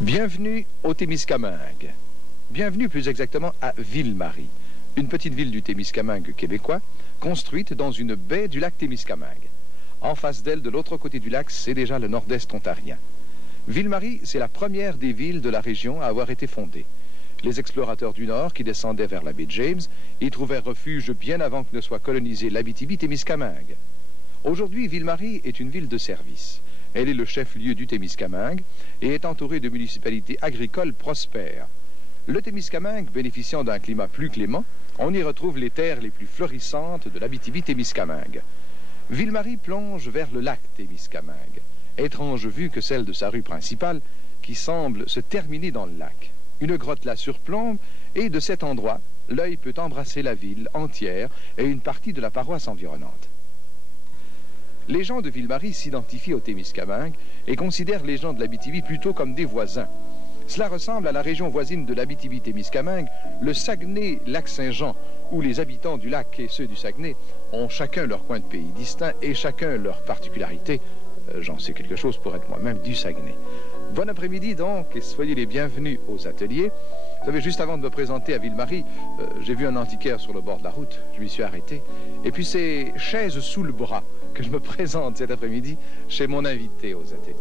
Bienvenue au Témiscamingue. Bienvenue plus exactement à Ville-Marie, une petite ville du Témiscamingue québécois, construite dans une baie du lac Témiscamingue. En face d'elle, de l'autre côté du lac, c'est déjà le nord-est ontarien. Ville-Marie, c'est la première des villes de la région à avoir été fondée. Les explorateurs du Nord, qui descendaient vers la baie James, y trouvèrent refuge bien avant que ne soit colonisé l'Abitibi-Témiscamingue. Aujourd'hui, Ville-Marie est une ville de service. Elle est le chef-lieu du Témiscamingue et est entourée de municipalités agricoles prospères. Le Témiscamingue, bénéficiant d'un climat plus clément, on y retrouve les terres les plus florissantes de l'Abitibi-Témiscamingue. Ville-Marie plonge vers le lac Témiscamingue. Étrange vue que celle de sa rue principale, qui semble se terminer dans le lac. Une grotte la surplombe et de cet endroit, l'œil peut embrasser la ville entière et une partie de la paroisse environnante. Les gens de Ville-Marie s'identifient au Témiscamingue et considèrent les gens de l'Abitibi plutôt comme des voisins. Cela ressemble à la région voisine de l'Abitibi-Témiscamingue, le Saguenay-Lac-Saint-Jean, où les habitants du lac et ceux du Saguenay ont chacun leur coin de pays distinct et chacun leur particularité. J'en sais quelque chose pour être moi-même du Saguenay. Bon après-midi donc, et soyez les bienvenus aux ateliers. Vous savez, juste avant de me présenter à Ville-Marie, j'ai vu un antiquaire sur le bord de la route. Je m'y suis arrêté. Et puis c'est chaise sous le bras que je me présente cet après-midi chez mon invité aux ateliers.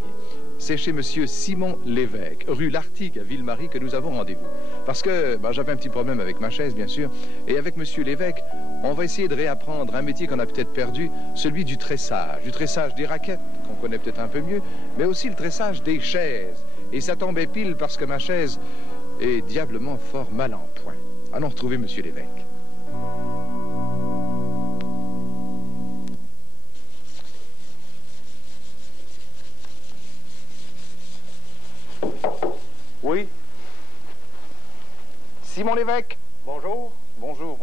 C'est chez monsieur Simon Lévesque, rue L'Artigue à Ville-Marie, que nous avons rendez-vous. Parce que j'avais un petit problème avec ma chaise, bien sûr. Et avec monsieur Lévesque, on va essayer de réapprendre un métier qu'on a peut-être perdu, celui du tressage. Du tressage des raquettes, qu'on connaît peut-être un peu mieux, mais aussi le tressage des chaises. Et ça tombait pile parce que ma chaise est diablement fort mal en point. Allons retrouver monsieur Lévesque. Oui. Simon Lévesque. Bonjour. Bonjour.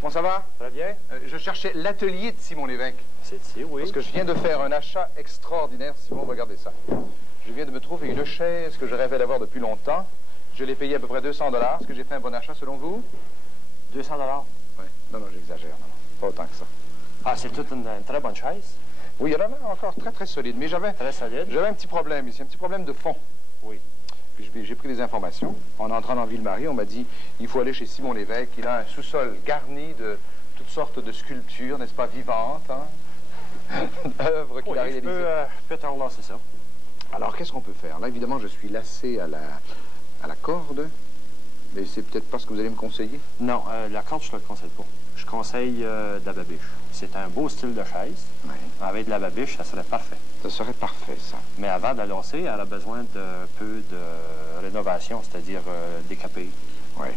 Comment ça va? Très bien. Je cherchais l'atelier de Simon Lévesque. C'est ici, oui. Parce que je viens de faire un achat extraordinaire, Simon, regardez ça. Je viens de me trouver une chaise que je rêvais d'avoir depuis longtemps. Je l'ai payée à peu près 200 $. Est-ce que j'ai fait un bon achat selon vous? 200 $. Oui. Non, j'exagère. Non, pas autant que ça. Ah, c'est toute une très bonne chaise. Oui, elle en a encore très solide. Mais j'avais un petit problème ici, un petit problème de fond. Oui. Puis j'ai pris des informations. En entrant dans Ville-Marie, on m'a dit il faut aller chez Simon Lévesque. Il a un sous-sol garni de toutes sortes de sculptures, n'est-ce pas, vivantes, hein? Œuvres qu'il a réalisées. Je peux te relancer ça. Alors, qu'est-ce qu'on peut faire? Là, évidemment, je suis lassé à la corde. Mais c'est peut-être pas ce que vous allez me conseiller? Non, la corde, je te le conseille pas. Je conseille de la babiche. C'est un beau style de chaise. Oui. Avec de la babiche, ça serait parfait. Ça serait parfait, ça. Mais avant de la lancer, elle a besoin d'un peu de rénovation, c'est-à-dire décaper. Oui.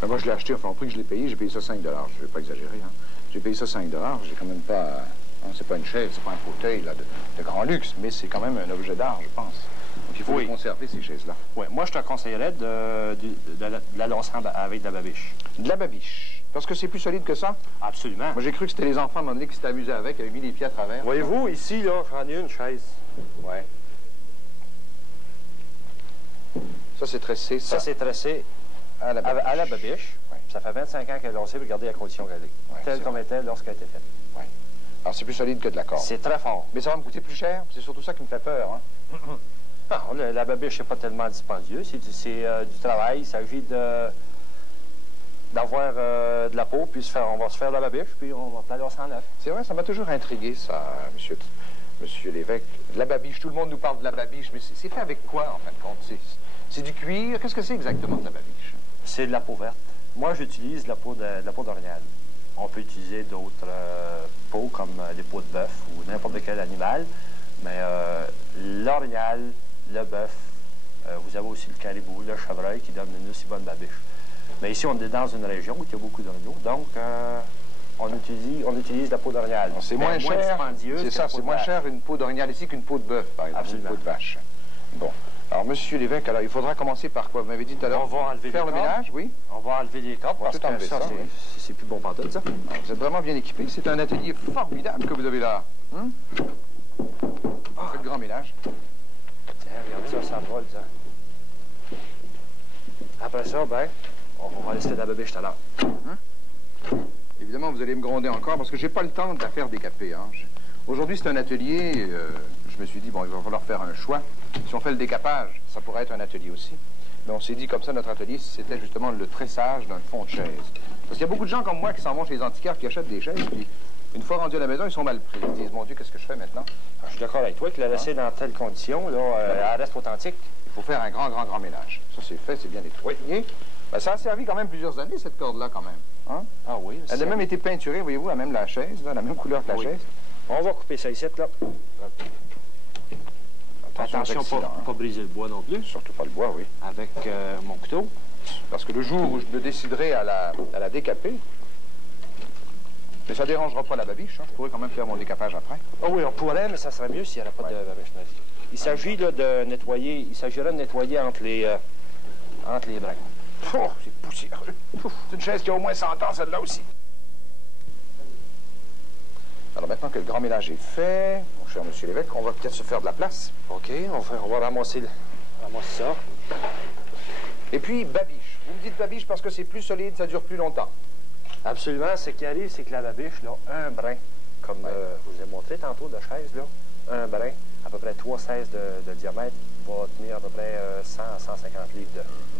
Ben, moi, je l'ai acheté, enfin, au prix que je l'ai payé, j'ai payé ça 5 $. Je ne vais pas exagérer, hein. J'ai payé ça 5 $. J'ai quand même pas... Hein, c'est pas une chaise, c'est pas un fauteuil là, de grand luxe, mais c'est quand même un objet d'art, je pense. Donc, il faut les conserver, ces chaises-là. Oui, moi, je te conseillerais de la lancer avec de la babiche. De la babiche. Parce que c'est plus solide que ça? Absolument. Moi, j'ai cru que c'était les enfants, à un moment donné, qui s'étaient amusés avec, qui avaient mis les pieds à travers. Voyez-vous, ici, là, j'en ai une chaise. Ouais. Ça, c'est tressé, ça? Ça, c'est tressé à la babiche. À la babiche. Ouais. Ça fait 25 ans qu'elle est lancée, regardez la condition qu'elle est. Ouais, telle comme elle était lorsqu'elle a été faite. Oui. Alors, c'est plus solide que de la corde. C'est très fort. Mais ça va me coûter plus cher. C'est surtout ça qui me fait peur, hein? Non, la babiche n'est pas tellement dispendieux. C'est du travail. Il s'agit d'avoir de la peau, puis on va se faire de la babiche, puis on va la lancer en neuf. C'est vrai, ça m'a toujours intrigué, ça, monsieur Lévesque. De la babiche, tout le monde nous parle de la babiche, mais c'est fait avec quoi, en fin de compte? C'est du cuir? Qu'est-ce que c'est exactement de la babiche? C'est de la peau verte. Moi, j'utilise la peau d'orignal. On peut utiliser d'autres peaux, comme les peaux de bœuf ou n'importe quel animal, mais l'orignal, le bœuf, vous avez aussi le caribou, le chevreuil qui donne une aussi bonne babiche. Mais ici, on est dans une région où il y a beaucoup d'orignaux, donc on utilise la peau d'orignal. C'est moins cher. C'est ça, c'est moins cher une peau d'orignal ici qu'une peau de bœuf, par exemple. Absolument. Une peau de vache. Bon. Alors, monsieur Lévesque, alors, il faudra commencer par quoi? Vous m'avez dit tout à l'heure. On va enlever faire le ménage, oui. On va enlever les cordes parce que ça, c'est plus bon pantoute, ça. Alors, vous êtes vraiment bien équipé. C'est un atelier formidable que vous avez là. Hum? On fait le grand ménage. Tiens, regarde ça vole, ça. Après ça, ben, on va laisser la babiche tout à l'heure. Hein? Évidemment, vous allez me gronder encore parce que j'ai pas le temps de la faire décaper. Hein. Aujourd'hui, c'est un atelier. Je me suis dit, bon, il va falloir faire un choix. Si on fait le décapage, ça pourrait être un atelier aussi. Mais on s'est dit, comme ça, notre atelier, c'était justement le tressage d'un fond de chaise. Parce qu'il y a beaucoup de gens comme moi qui s'en vont chez les antiquaires, qui achètent des chaises, puis une fois rendus à la maison, ils sont mal pris. Ils disent, mon Dieu, qu'est-ce que je fais maintenant? Je suis d'accord avec toi que la laisser dans telle condition, là, elle reste authentique. Il faut faire un grand ménage. Ça, c'est fait, c'est bien nettoyé. Ben, ça a servi quand même plusieurs années, cette corde-là, quand même. Hein? Ah oui. Elle a même été peinturée, voyez-vous, à même la chaise, là, la même couleur que la chaise. On va couper ça ici, là. Attention, pas briser le bois non plus. Surtout pas le bois, oui. Avec mon couteau. Parce que le jour où je me déciderai à la décaper, mais ça ne dérangera pas la babiche, hein. Je pourrais quand même faire mon décapage après. Ah oui, on pourrait, mais ça serait mieux s'il n'y avait pas de babiche. Il s'agit de nettoyer, il s'agirait de nettoyer entre les brins. Oh, c'est poussiéreux. C'est une chaise qui a au moins 100 ans, celle-là aussi. Alors maintenant que le grand ménage est fait, mon cher monsieur l'évêque, on va peut-être se faire de la place. OK, on va ramasser ça. Et puis, babiche. Vous me dites babiche parce que c'est plus solide, ça dure plus longtemps. Absolument. Ce qui arrive, c'est que la babiche, là, un brin, comme je vous ai montré tantôt de chaise, là, un brin, à peu près 3,16 de diamètre, va tenir à peu près 100 à 150 livres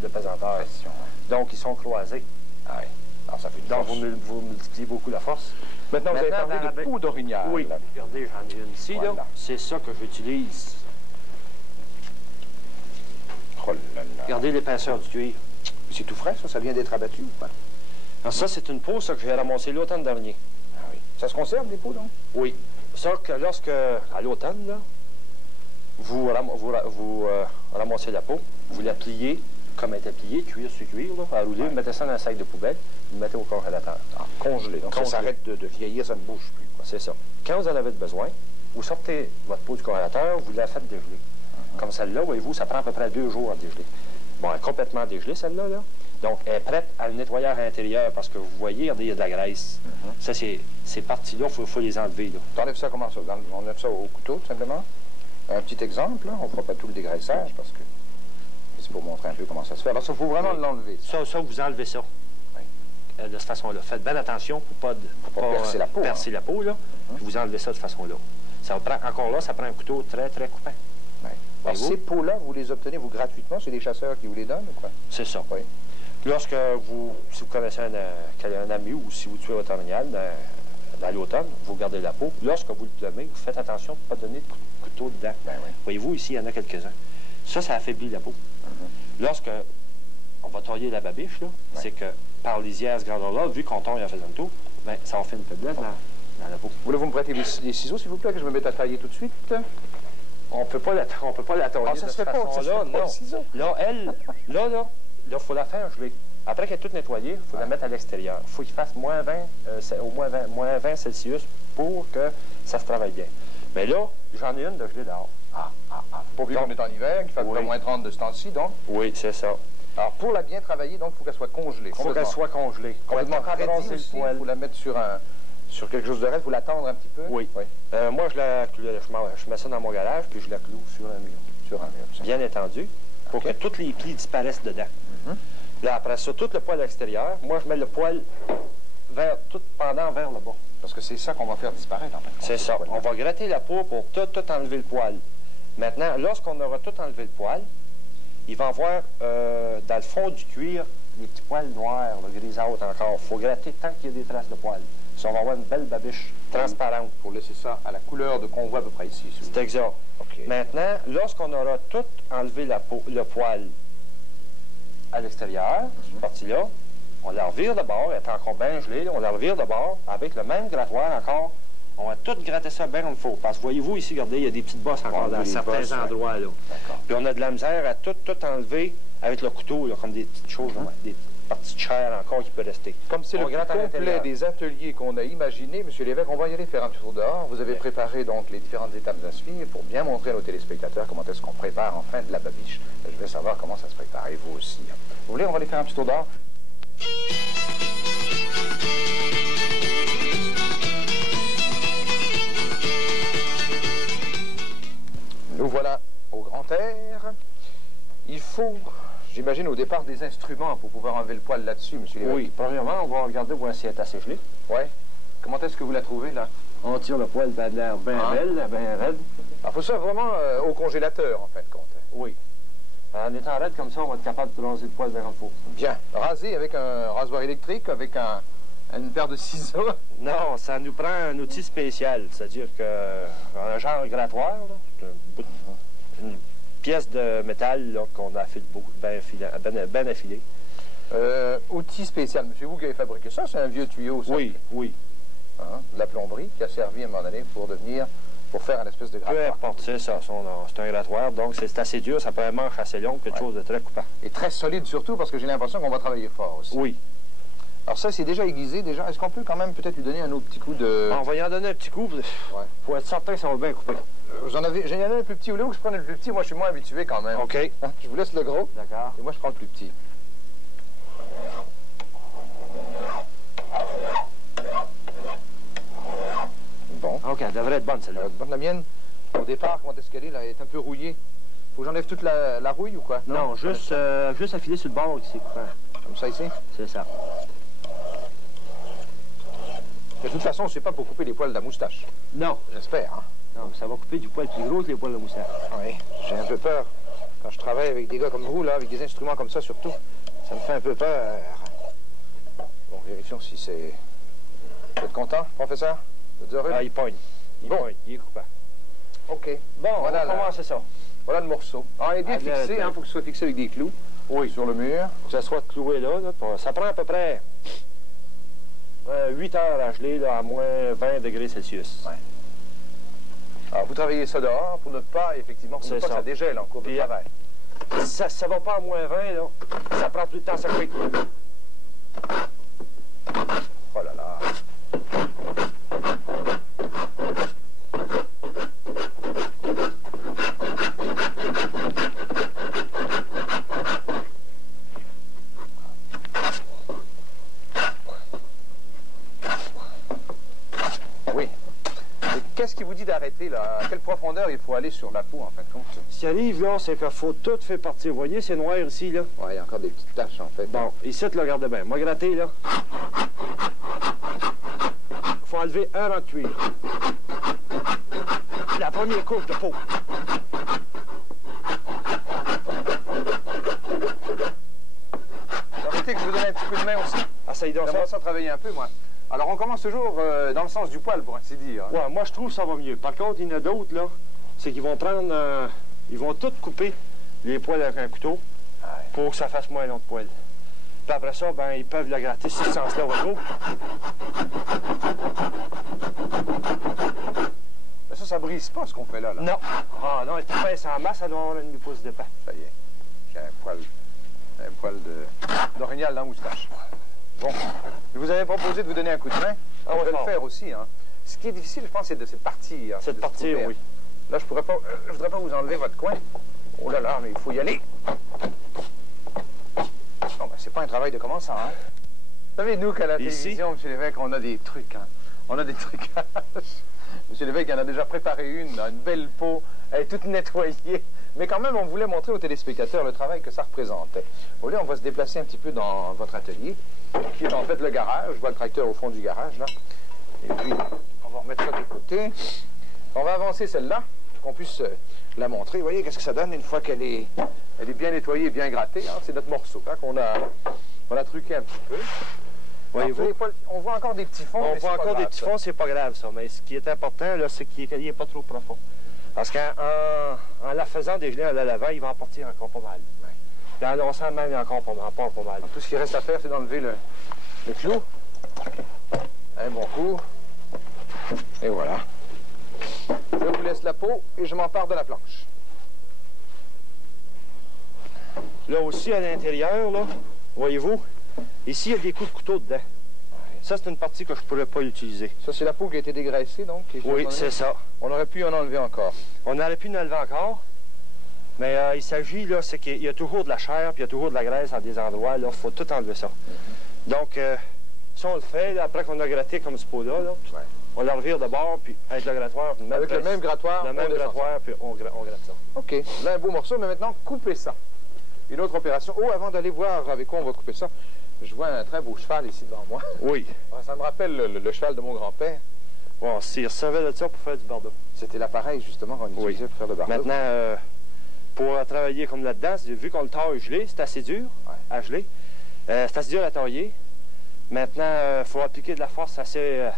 de pesanteur. Pression, ouais. Donc, ils sont croisés. Ah oui. Alors, ça fait une Donc, force. vous multipliez beaucoup la force. Maintenant, vous avez parlé de peau d'orignal. Oui. Regardez, j'en ai une ici, voilà. là. C'est ça que j'utilise. Oh là là. Regardez l'épaisseur du cuir. C'est tout frais, ça vient d'être abattu ou pas? Alors ça, c'est une peau, ça, que j'ai ramassée l'automne dernier. Ah oui. Ça se conserve, les peaux, donc? Oui. Ça, que lorsque, à l'automne, là, vous ramassez la peau, vous la pliez, comme elle était pliée, cuir sur cuir, là, à rouler, vous mettez ça dans un sac de poubelle, vous le mettez au congélateur. Ah, congelé. Donc congelé. ça s'arrête de vieillir, ça ne bouge plus. C'est ça. Quand vous en avez besoin, vous sortez votre peau du congélateur, vous la faites dégeler. Comme celle-là, voyez-vous, ça prend à peu près 2 jours à dégeler. Bon, elle est complètement dégelée, celle-là, là. Donc, elle est prête à le nettoyage intérieur parce que vous voyez, regardez, il y a de la graisse. Ça, ces parties-là, il faut les enlever, là. T'enlèves ça comment ça? On enlève ça au couteau, tout simplement? Un petit exemple, là. On ne fera pas tout le dégraissage parce que c'est pour montrer un peu comment ça se fait. Alors, ça, il faut vraiment l'enlever. Ça, vous enlevez ça. Oui. De cette façon-là. Faites bien attention pour pas percer la peau. Percer la peau, là. Puis vous enlevez ça de façon-là. Ça prend, encore là, ça prend un couteau très, très coupant. Oui. Alors, ces peaux-là, vous les obtenez, vous, gratuitement? C'est les chasseurs qui vous les donnent ou quoi? C'est ça. Oui. Lorsque si vous connaissez un ami ou si vous tuez votre orignal dans l'automne, vous gardez la peau. Lorsque vous le plumez, vous faites attention de ne pas donner de couteau dedans. Ben oui. Voyez-vous, ici, il y en a quelques-uns. Ça affaiblit la peau. Lorsque on va tailler la babiche, là, c'est que par lisière, ce grandeur-là, vu qu'on taille en faisant le tour, ben, ça en fait une faiblesse dans la peau. Voulez-vous me prêter les ciseaux, s'il vous plaît, que je me mette à tailler tout de suite? On peut pas la tailler ça de cette façon-là, non. Là, il faut la faire geler. Après qu'elle est toute nettoyée, il faut la mettre à l'extérieur. Il faut qu'il fasse moins 20, au moins 20 Celsius pour que ça se travaille bien. Mais là, j'en ai une de gelée dehors. Pas oublier qu'on est en hiver, qu'il fait moins 30 de ce temps-ci, donc? Oui, c'est ça. Alors, pour la bien travailler, donc, il faut qu'elle soit congelée. Il faut qu'elle soit congelée. Complètement raidie aussi, il faut la mettre sur quelque chose de raide, il faut la tendre un petit peu? Oui. Moi, je mets ça dans mon garage, puis je la cloue sur un mur. Sur un mur. Bien étendu, pour que tous les plis disparaissent dedans. Là, après ça, tout le poil à l'extérieur, moi, je mets le poil pendant vers le bas. Parce que c'est ça qu'on va faire disparaître, en fait. C'est ça. On va gratter la peau pour tout enlever le poil. Maintenant, lorsqu'on aura tout enlevé le poil, il va y avoir, dans le fond du cuir, des petits poils noirs, grisâtres encore. Il faut gratter tant qu'il y a des traces de poils. Si on va avoir une belle babiche transparente. Pour laisser ça à la couleur qu'on voit à peu près ici. C'est exact. Okay. Maintenant, lorsqu'on aura tout enlevé le poil à l'extérieur, cette partie-là, on la revire de bord, elle est encore bien gelée, on la revire de bord, avec le même grattoir encore. On va tout gratter ça bien comme il faut. Parce que voyez-vous ici, regardez, il y a des petites bosses encore dans certains endroits. Là. Puis on a de la misère à tout enlever avec le couteau, là, comme des petites choses, des parties de chair encore qui peuvent rester. Comme c'est le plus complet des ateliers qu'on a imaginés, M. l'évêque, on va y aller faire un tour dehors. Vous avez préparé donc les différentes étapes à suivre pour bien montrer à nos téléspectateurs comment est-ce qu'on prépare enfin de la babiche. Je veux savoir comment ça se prépare, et vous aussi. Vous voulez, on va aller faire un petit tour dehors? Nous voilà au grand air. Il faut, j'imagine, au départ des instruments pour pouvoir enlever le poil là-dessus, M. l'évêque. Oui, premièrement, on va regarder voir si elle est assez gelée. Oui. Comment est-ce que vous la trouvez, là? On tire le poil, ça a l'air bien belle, bien raide. Il faut ça vraiment au congélateur, en fin de compte. Oui. En étant raide comme ça, on va être capable de raser le poil bien comme il faut. Bien. Raser avec un rasoir électrique, avec une paire de ciseaux? Non, ça nous prend un outil spécial. C'est-à-dire un genre grattoir, là, une pièce de métal qu'on affile beaucoup, bien affilée. Outil spécial. C'est vous qui avez fabriqué ça? C'est un vieux tuyau, ça? Oui, oui. Hein, de la plomberie qui a servi à un moment donné pour faire une espèce de grattoir. Peu importe, c'est ça. C'est un grattoir, donc c'est assez dur, ça peut un manche assez long, quelque chose de très coupant. Et très solide surtout, parce que j'ai l'impression qu'on va travailler fort aussi. Oui. Alors ça, c'est déjà aiguisé, déjà. Est-ce qu'on peut quand même peut-être lui donner un autre petit coup de... On va y en donner un petit coup, pour être certain que ça va bien couper. J'en ai un plus petit. Ou là où je prends le plus petit, moi je suis moins habitué quand même. OK. Hein, je vous laisse le gros. D'accord. Et moi je prends le plus petit. Bon. OK, elle devrait être bonne celle-là. La mienne, au départ, comment est-ce qu'elle est, là, elle est un peu rouillée. Faut que j'enlève toute la rouille ou quoi? Non, juste affiler sur le bord ici. Comme ça ici? C'est ça. De toute façon, c'est pas pour couper les poils de la moustache. Non. J'espère, hein? Non, mais ça va couper du poil plus gros que les poils de moustache. Oui, j'ai un peu peur. Quand je travaille avec des gars comme vous, là, avec des instruments comme ça surtout, ça me fait un peu peur. Bon, vérifions si c'est... Vous êtes content, professeur? Vous êtes heureux? Ah, il pogne. Il pogne, il est coupant. OK. Bon, voilà, on va commencer ça. Voilà le morceau. Alors, il est bien fixé, il faut que ce soit fixé avec des clous. Oui. Sur le mur. Que ça soit cloué là, ça prend à peu près 8 heures à geler là, à moins 20 degrés Celsius. Ouais. Alors, vous travaillez ça dehors pour ne pas, effectivement, pour ne pas que ça dégèle en cours de travail. Ça va pas à moins 20, là. Ça prend tout le temps à s'accouer. Oh là là. Oui. Qu'est-ce qui vous dit d'arrêter, là? À quelle profondeur il faut aller sur la peau, en fin de compte? Ce qui arrive, là, c'est qu'il faut tout faire partir. Vous voyez, c'est noir ici, là? Oui, il y a encore des petites taches, en fait. Bon, ici, tu le regardes bien. Moi, gratter, là. Il faut enlever un rang de cuir. La première couche de peau. Permettez que je vous donne un petit coup de main aussi. Essaye donc ça. J'aimerais ça travailler un peu, moi. Alors, on commence toujours dans le sens du poil, pour ainsi dire. Ouais, moi, je trouve que ça va mieux. Par contre, il y en a d'autres, là, c'est qu'ils vont prendre... ils vont tout couper les poils avec un couteau pour que ça fasse moins long de poils. Puis après ça, ben, ils peuvent le gratter si ce sens-là va trop. Mais ça brise pas, ce qu'on fait là. Non. Ah non, tu fais ça en masse, ça doit avoir une pouce de pain. Ça y est. J'ai un poil d'orignal dans la moustache. Bon, je vous avais proposé de vous donner un coup de main. On va le faire aussi. Hein. Ce qui est difficile, je pense, c'est de partir. C'est de partir, oui. Là, je voudrais pas vous enlever votre coin. Oh là là, mais il faut y aller. Bon, ben, c'est pas un travail de commençant, hein. Vous savez, nous, qu'à la télévision, M. Lévesque, on a des trucs, hein. On a des trucages. M. Lévesque, il en a déjà préparé une belle peau, elle est toute nettoyée. Mais quand même, on voulait montrer aux téléspectateurs le travail que ça représentait. Au lieu, on va se déplacer un petit peu dans votre atelier, qui est en fait le garage. Je vois le tracteur au fond du garage, là. Et puis, on va remettre ça de côté. On va avancer celle-là, pour qu'on puisse la montrer. Vous voyez, qu'est-ce que ça donne une fois qu'elle est bien nettoyée, bien grattée. Hein? C'est notre morceau, hein, qu'on a truqué un petit peu. Voyez-vous? On voit encore des petits fonds. On voit encore des petits fonds, c'est pas grave, ça. Mais ce qui est important, là, c'est qu'il n'est pas trop profond. Parce qu'en la faisant dégeler en la lavant, il va en partir encore pas mal. Ouais. Puis en lançant même, il encore pas mal. Alors, tout ce qui reste à faire, c'est d'enlever le clou. Un bon coup. Et voilà. Je vous laisse la peau et je m'empare de la planche. Là aussi, à l'intérieur, là, voyez-vous, ici, il y a des coups de couteau dedans. Ça, c'est une partie que je ne pourrais pas utiliser. Ça, c'est la peau qui a été dégraissée, donc? Oui, c'est ça. On aurait pu en enlever encore. On aurait pu en enlever encore, mais il s'agit, là, c'est qu'il y a toujours de la chair, puis il y a toujours de la graisse à des endroits, là, il faut tout enlever ça. Donc, si on le fait, là, après qu'on a gratté comme ce pot-là, on le revire de bord, puis avec le grattoir. Avec le même grattoir? Le même grattoir, puis on gratte ça. OK. Là, un beau morceau, mais maintenant, coupez ça. Une autre opération. Oh, avant d'aller voir avec quoi on va couper ça, je vois un très beau cheval ici devant moi. Oui. Ça me rappelle le cheval de mon grand-père. Bon, on s'y servait de ça pour faire du bardeau. C'était l'appareil, justement, qu'on utilisait pour faire le bardeau. Maintenant, pour travailler comme là-dedans, vu qu'on le taille gelé, c'est assez dur à geler. C'est assez dur à tailler. Maintenant, il faut appliquer de la force assez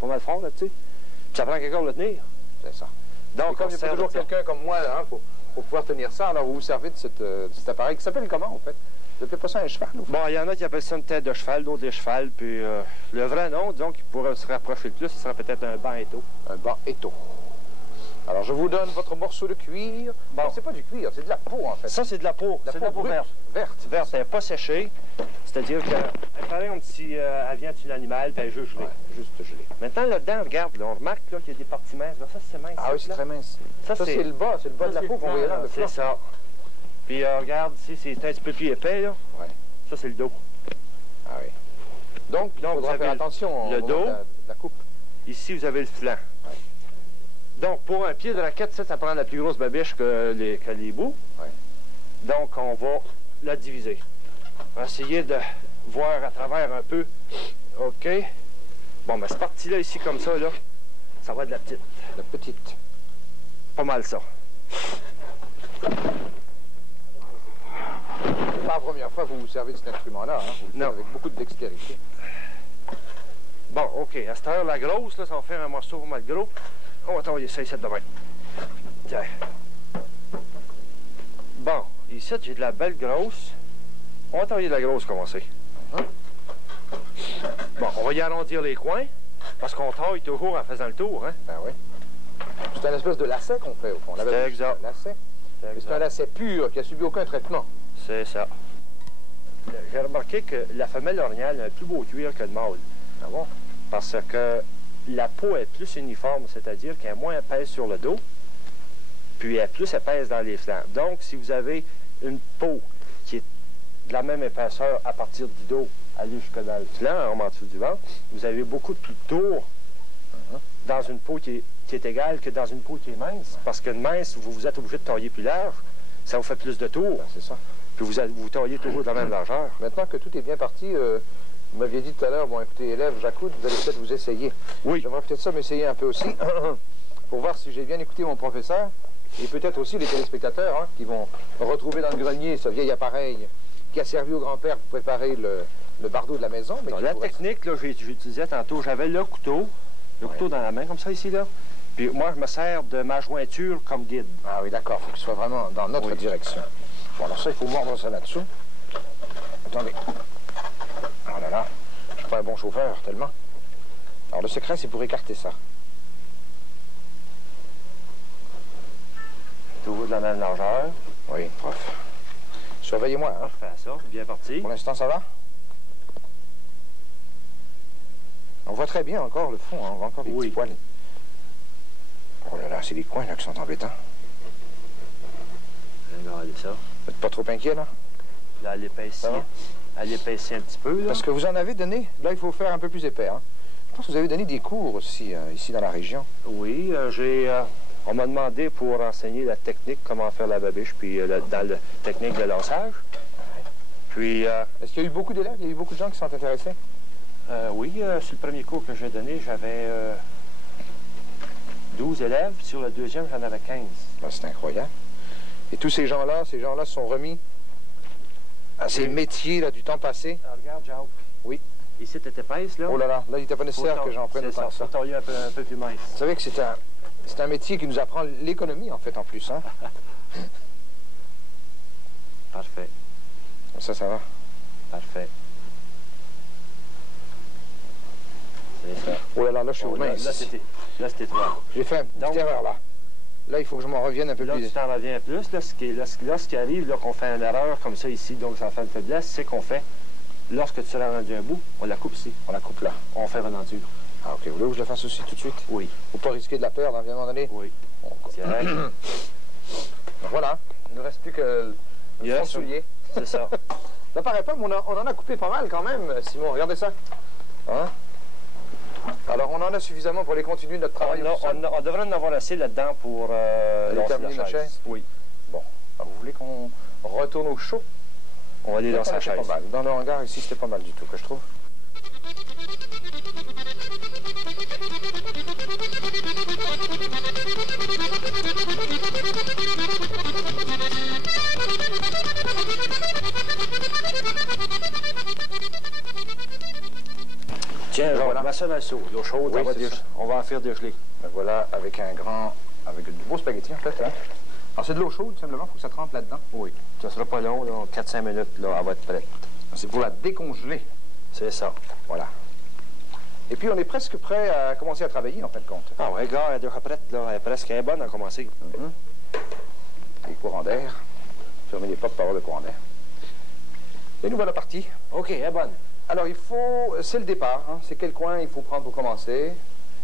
pas mal fort là-dessus. Puis ça prend quelqu'un pour le tenir. C'est ça. Donc, comme il n'y a pas toujours quelqu'un comme moi là, hein, pour pouvoir tenir ça, alors vous vous servez de cet appareil qui s'appelle comment, en fait? Vous appelez pas ça un cheval? Bon, il y en a qui appellent ça une tête de cheval, d'autres des chevals. Puis le vrai nom, disons, qui pourrait se rapprocher le plus, ce serait peut-être un banc étau. Un banc étau. Alors, je vous donne votre morceau de cuir. Bon, c'est pas du cuir, c'est de la peau, en fait. Ça, c'est de la peau. C'est de la peau verte. Verte, elle n'est pas séchée. C'est-à-dire qu'elle paraît comme si elle vient d'une animal, puis elle est juste gelée. Ouais, juste gelée. Maintenant, là-dedans, regarde, là, on remarque qu'il y a des parties minces. Là, ça, c'est mince. Ah oui, c'est très mince. Ça c'est le bas de la peau qu'on voyait là. C'est ça. Puis regarde, ici, c'est un petit peu plus épais, là. Ouais. Ça, c'est le dos. Ah oui. Donc, il faudra faire attention au moment de la coupe. Ici, vous avez le flanc. Ouais. Donc, pour un pied de raquette, ça prend la plus grosse babiche que les bouts. Ouais. Donc, on va la diviser. On va essayer de voir à travers un peu. OK. Bon, ben, cette partie-là, ici, comme ça, là, ça va être de la petite. La petite. Pas mal, ça. C'est pas la première fois que vous vous servez de cet instrument-là, hein? Vous le faites avec beaucoup de dextérité. Bon, OK. À cette heure, la grosse, là, ça va faire un morceau vraiment gros. On va travailler ça ici de même. Tiens. Bon, ici, j'ai de la belle grosse. On va travailler de la grosse commencer. Bon, on va y arrondir les coins, parce qu'on taille toujours en faisant le tour, hein? Ben oui. C'est un espèce de lacet qu'on fait, au fond. C'est exact. C'est un lacet pur qui n'a subi aucun traitement. C'est ça. J'ai remarqué que la femelle orignale a un plus beau cuir que le mâle. Ah bon? Parce que la peau est plus uniforme, c'est-à-dire qu'elle est moins épaisse sur le dos, puis elle est plus épaisse dans les flancs. Donc, si vous avez une peau qui est de la même épaisseur à partir du dos, aller jusque dans le flanc, en dessous du ventre, vous avez beaucoup de plus de tour dans une peau qui est égale que dans une peau qui est mince. Parce qu'une mince, vous êtes obligé de tailler plus large, ça vous fait plus de tours. Ben, c'est ça. Puis vous taillez toujours de la même largeur. Maintenant que tout est bien parti, vous m'aviez dit tout à l'heure, bon écoutez, élève Jacoude, vous allez peut-être vous essayer. Oui. J'aimerais peut-être ça m'essayer un peu aussi, pour voir si j'ai bien écouté mon professeur, et peut-être aussi les téléspectateurs, hein, qui vont retrouver dans le grenier ce vieil appareil qui a servi au grand-père pour préparer le bardeau de la maison. Mais la technique, là, j'utilisais tantôt, j'avais le couteau dans la main, comme ça, ici, là. Puis moi, je me sers de ma jointure comme guide. Ah oui, d'accord, il faut qu'il soit vraiment dans notre direction. Bon, alors ça, il faut mordre ça là-dessous. Attendez. Oh là là, je suis pas un bon chauffeur, tellement. Alors, le secret, c'est pour écarter ça. Toujours de la même largeur. Oui, prof. Surveillez-moi, hein. Parfait, ça, bien parti. Pour l'instant, ça va? On voit très bien encore le fond, hein. On voit encore des petits poils. Oh là là, c'est les coins, là, qui sont embêtants. Regardez ça. Vous n'êtes pas trop inquiet, là? Là, elle épaissit. Elle épaissit un petit peu, là. Parce que vous en avez donné. Là, il faut faire un peu plus épais, hein. Je pense que vous avez donné des cours aussi, ici, dans la région. Oui, on m'a demandé pour enseigner la technique, comment faire la babiche, puis dans la technique de lançage. Puis... Est-ce qu'il y a eu beaucoup d'élèves? Il y a eu beaucoup de gens qui sont intéressés? Oui, sur le premier cours que j'ai donné, j'avais 12 élèves. Sur le deuxième, j'en avais 15. Ben, c'est incroyable. Et tous ces gens-là se sont remis à ces métiers là, du temps passé. Alors, regarde, Jacques. Oui. Ici, t'es épaisse, là. Oh là là, là, il n'était pas nécessaire que j'en prenne autant que ça. Faut tailler un peu plus mince. Vous savez que c'est un métier qui nous apprend l'économie, en fait, en plus, hein? Parfait. Ça va? Parfait. C'est ça. Oh là là, là, je suis aux mains. Là, c'était trop. J'ai fait une petite erreur, là. Là, il faut que je m'en revienne un peu plus. Là, tu t'en reviens plus. Là, ce qui arrive, là, qu'on fait une erreur comme ça ici, donc ça fait une faiblesse, c'est qu'on fait, lorsque tu l'as rendu un bout, on la coupe ici. On la coupe là. On fait rendu. Ah, OK. Vous voulez que je le fasse aussi tout de suite? Oui. Faut pas risquer de la perdre à un moment donné? Oui. Voilà. Il ne reste plus que le fond soulier. C'est ça. Ça paraît pas, mais on en a coupé pas mal quand même, Simon. Regardez ça. Hein? Alors, on en a suffisamment pour aller continuer notre travail. On devrait en avoir assez là-dedans pour terminer la chaise. Oui. Bon. Alors, vous voulez qu'on retourne au chaud? On va aller dans sa chaise. Pas mal. Dans le hangar, ici, c'était pas mal du tout, que je trouve. ça dans le seau. L'eau chaude, Oui, on va en faire dégeler. Ben voilà, avec du beau spaghetti, en fait, hein. Alors, c'est de l'eau chaude, tout simplement, il faut que ça trempe là-dedans. Oui. Ça sera pas long, là, 4-5 minutes, là, elle va être prête. C'est pour la décongeler. C'est ça. Voilà. Et puis, on est presque prêt à commencer à travailler, en fin de compte. Ah ouais, gars, elle est déjà prête, là. Elle est presque bonne à commencer. Les courants d'air. Fermez les portes pour avoir le courant d'air. Et nous voilà partis. OK, elle est bonne. Alors, c'est le départ, hein. C'est quel coin il faut prendre pour commencer.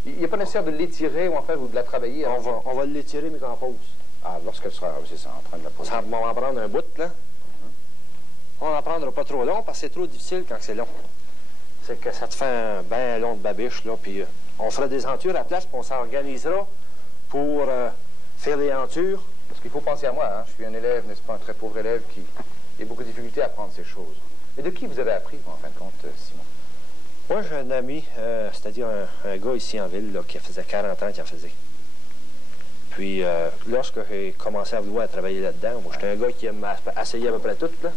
Il n'est pas nécessaire de l'étirer ou en fait, ou de la travailler. On va l'étirer, mais en pause. Ah, lorsqu'elle sera, c'est ça, en train de la poser. On va en prendre un bout, là. On n'en prendra pas trop long, parce que c'est trop difficile quand c'est long. C'est que ça te fait un bien long de babiche, là, puis on fera des entures à la place, puis on s'organisera pour faire des entures. Parce qu'il faut penser à moi, hein. Je suis un élève, n'est-ce pas, un très pauvre élève qui a beaucoup de difficultés à apprendre ces choses. Et de qui vous avez appris, en fin de compte, Simon? Moi, j'ai un ami, c'est-à-dire un gars ici en ville, là, qui faisait 40 ans qu'il en faisait. Puis, lorsque j'ai commencé à vouloir travailler là-dedans, moi, j'étais un gars qui m'a essayé à peu près tout, là.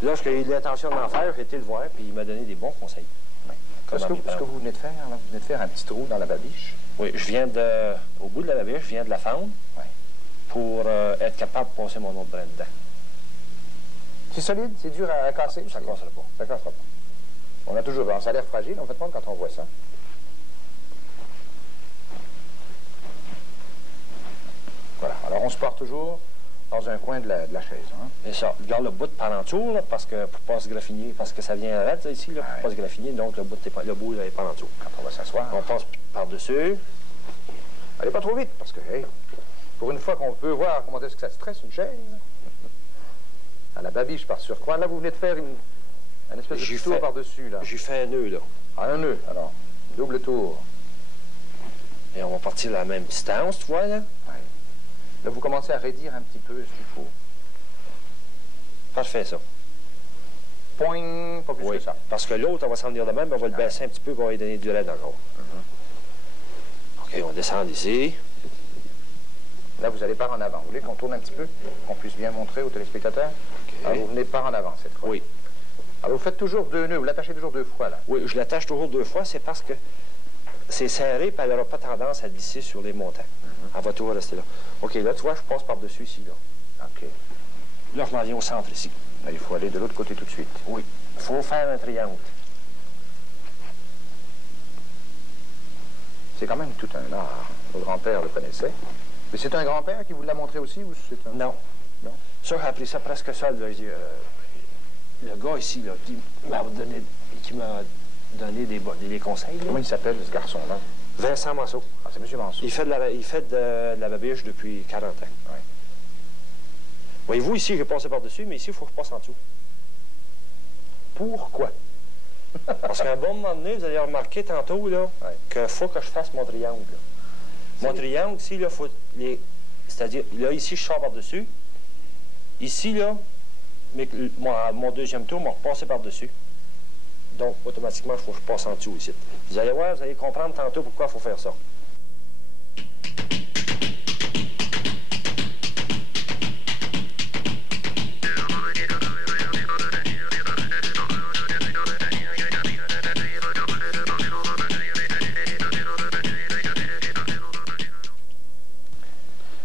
Lorsque j'ai eu l'intention d'en faire, j'ai été le voir, puis il m'a donné des bons conseils. Oui. Ce que vous venez de faire, là, vous venez de faire un petit trou dans la babiche. Oui, au bout de la babiche, je viens de la fendre pour être capable de passer mon autre brin dedans. C'est solide? C'est dur à casser? Ça ne cassera pas. Ça ne cassera pas. On a toujours... Ça a l'air fragile, en fait, quand on voit ça. Voilà. Alors, on se porte toujours dans un coin de la chaise. Hein? Et ça, garde le bout par en dessous, là, parce que pour pas se graffiner, parce que ça vient arrête, ça, ici, là, pour pas se graffiner, donc le bout est par en dessous. Quand on va s'asseoir. On passe par-dessus. Allez pas trop vite, parce que, hey, pour une fois qu'on peut voir comment est-ce que ça stresse une chaise, à la babiche par surcroît, là, vous venez de faire un espèce de tour par-dessus, là. J'ai fait un nœud, là. Ah, un nœud, alors. Double tour. Et on va partir à la même distance, tu vois, là. Oui. Là, vous commencez à raidir un petit peu ce qu'il faut. Parfait, ça. Poing, pas plus que ça. Parce que l'autre, on va s'en venir de même, on va le baisser un petit peu pour lui donner du raid encore. OK, on descend ici. Là, vous allez par en avant. Vous voulez qu'on tourne un petit peu, qu'on puisse bien montrer aux téléspectateurs? Okay. Alors, vous venez par en avant cette fois. Oui. Alors, vous faites toujours 2 nœuds, vous l'attachez toujours 2 fois, là? Oui, je l'attache toujours 2 fois, c'est parce que c'est serré, puis elle n'aura pas tendance à glisser sur les montants. Elle va toujours rester là. OK, là, tu vois, je passe par-dessus ici, là. OK. Là, je m'en viens au centre, ici. Là, il faut aller de l'autre côté tout de suite. Oui. Il faut faire un triangle. C'est quand même tout un art. Mon grand-père le connaissait. Mais c'est un grand-père qui vous l'a montré aussi, ou c'est un... Non. Non. Ça, j'ai appris ça presque seul. Le gars ici, là, qui m'a donné des conseils. Là. Comment il s'appelle, ce garçon-là? Vincent Manceau. Ah, c'est M. Manceau. Il fait de la babiche depuis 40 ans. Oui. Voyez-vous, ici, j'ai passé par-dessus, mais ici, il faut que je passe en dessous. Pourquoi? Parce qu'à un bon moment donné, vous allez remarquer tantôt, là, qu'il faut que je fasse mon triangle. Mon triangle, ici, là, faut c'est-à-dire, là, ici, je sors par-dessus. Ici, là, mon deuxième tour m'a repassé par-dessus. Donc, automatiquement, il faut que je passe en dessous ici. Vous allez voir, vous allez comprendre tantôt pourquoi il faut faire ça.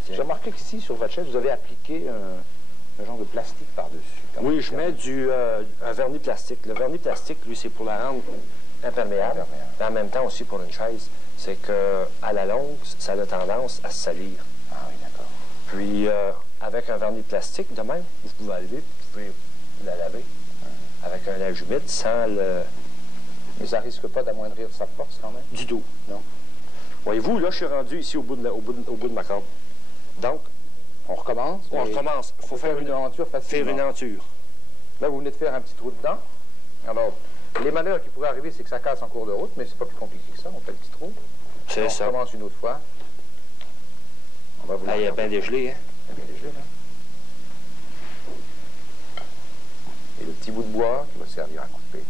J'ai remarqué qu'ici, sur votre chaise, vous avez appliqué un genre de plastique par-dessus. Oui, je mets un vernis plastique. Le vernis plastique, lui, c'est pour la rendre imperméable. Mais en même temps aussi pour une chaise, c'est qu'à la longue, ça a tendance à se salir. Ah oui, d'accord. Puis, avec un vernis plastique, de même, vous pouvez enlever, vous pouvez la laver avec un linge humide sans le... Mais ça risque pas d'amoindrir sa force quand même? Du tout. Non. Voyez-vous, là, je suis rendu ici au bout de ma corde. Donc, on recommence? On recommence. Il faut faire une aventure facilement. Faire une enture. Là, vous venez de faire un petit trou dedans. Alors, les malheurs qui pourraient arriver, c'est que ça casse en cours de route, mais c'est pas plus compliqué que ça. On fait le petit trou. C'est ça. On recommence une autre fois. On va vous il y a bien des gelées, hein? Il y a bien des gelées, là. Et le petit bout de bois qui va servir à couper.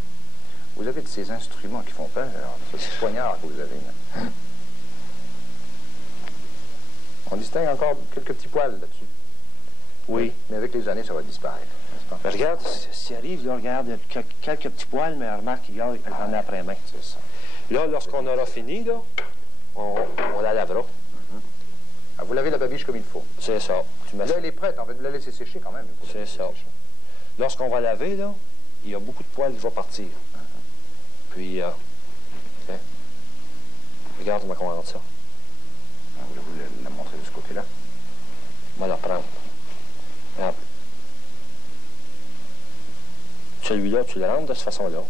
Vous avez de ces instruments qui font peur, ce petit poignard que vous avez, là. On distingue encore quelques petits poils là-dessus. Oui. Mais avec les années, ça va disparaître, n'est-ce pas? Mais regarde, s'il arrive, là, regarde, il y a quelques petits poils, mais remarque, il en a après main. C'est ça. Là, lorsqu'on aura fini, là, on la lavera. Ah, vous lavez la babiche comme il faut. C'est ça. Là, elle est prête, en fait, vous la laissez sécher quand même. C'est ça. Lorsqu'on va laver, là, il y a beaucoup de poils qui vont partir. Puis, okay. Regarde comment on rentre ça. Je vais vous la montrer de ce côté-là. On va la prendre. Regarde. Celui-là, tu le rentres de cette façon-là.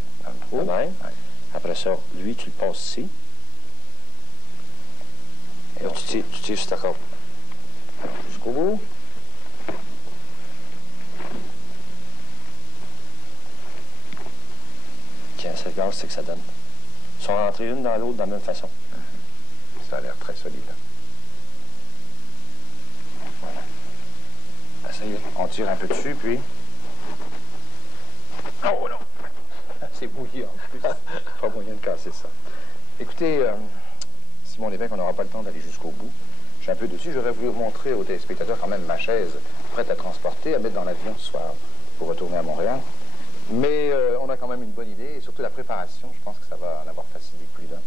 De même. Ouais. Après ça, lui, tu le passes ici. Et là, tu tires sur ta corde. Jusqu'au bout. Tiens, cette gaz, c'est que ça donne. Ils sont rentrés une dans l'autre de la même façon. Ça a l'air très solide. Voilà. Ah, ça y est. On tire un peu dessus, puis... Oh non! C'est bouilli en plus. Pas moyen de casser ça. Écoutez, Simon Lévesque, on n'aura pas le temps d'aller jusqu'au bout. Je suis un peu dessus. J'aurais voulu montrer aux téléspectateurs quand même ma chaise prête à transporter, à mettre dans l'avion ce soir pour retourner à Montréal. Mais on a quand même une bonne idée et surtout la préparation, je pense que ça va en avoir facilité plus d'un.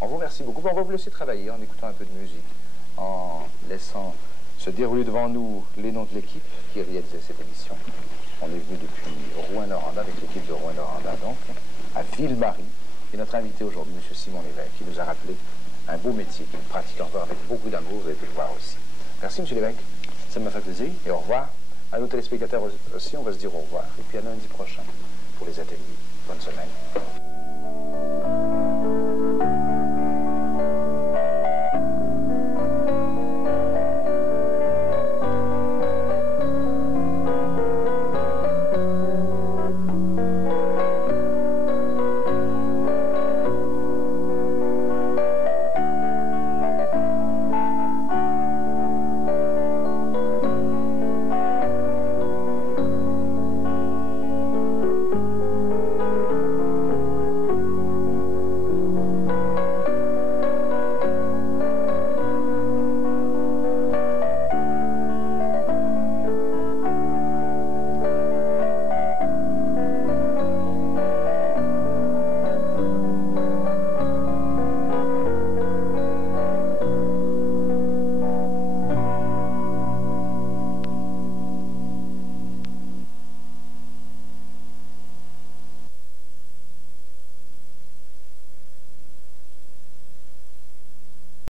On vous remercie beaucoup. On va vous laisser travailler en écoutant un peu de musique, en laissant se dérouler devant nous les noms de l'équipe qui réalisait cette émission. On est venu depuis Rouyn-Noranda, avec l'équipe de Rouyn-Noranda, donc, à Ville-Marie. Et notre invité aujourd'hui, M. Simon Lévesque, qui nous a rappelé un beau métier qu'il pratique encore avec beaucoup d'amour, vous avez pu le voir aussi. Merci, M. Lévesque. Ça m'a fait plaisir. Et au revoir. À nos téléspectateurs aussi, on va se dire au revoir. Et puis à lundi prochain pour les ateliers. Bonne semaine.